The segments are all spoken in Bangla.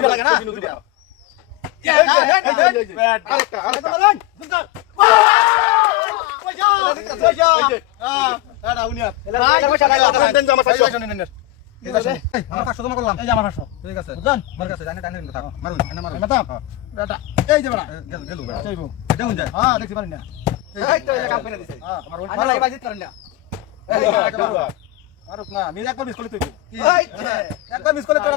দুইটা লাগে না হ্যাঁ হ্যাঁ না মারুক না আমি একবার মিস করলে তুই একবার মিস করলে তোরা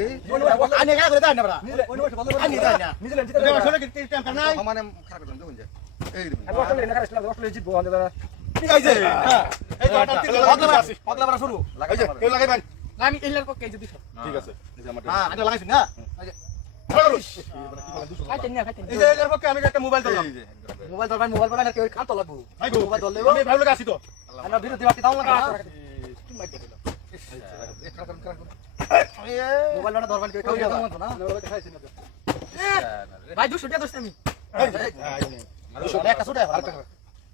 এই আনে খা করে দেন না বড় আনে দেন না নিউজিল্যান্ড আমি না তো এলার পক্ষে যদি ঠিক আছে হ্যাঁ আটা লাগাইছি না না আমি একটা মোবাইল দিলাম মোবাইল ধরবেন মোবাইল ধরবেন কেউ খান্ত লাগবো ভাই গো মোবাইল ধরলে আমি ভালো আসি তো আমরা বিরোধী বাকি দাও লাগা মোবাইল না ধরবেন কেউ না ভাই দুশো টাকা দোষ আমি একটা সুটা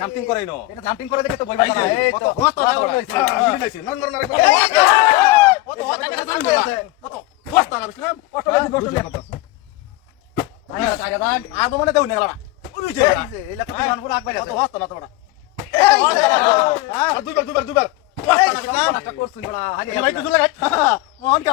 জাম্পিং জাম্পিং নো এটা জাম্পিং করে দেখে তো ভয় পায় এই তো মানে দেউ নেলা উড়ি যে এলা তো মান পুরো আগবাই আছে হস্ত না তো বড়া আর দুইবার দুইবার দুইবার হস্ত না বুঝলাম নাটক করছুন বড়া ভাই তো লাগা মোহন কা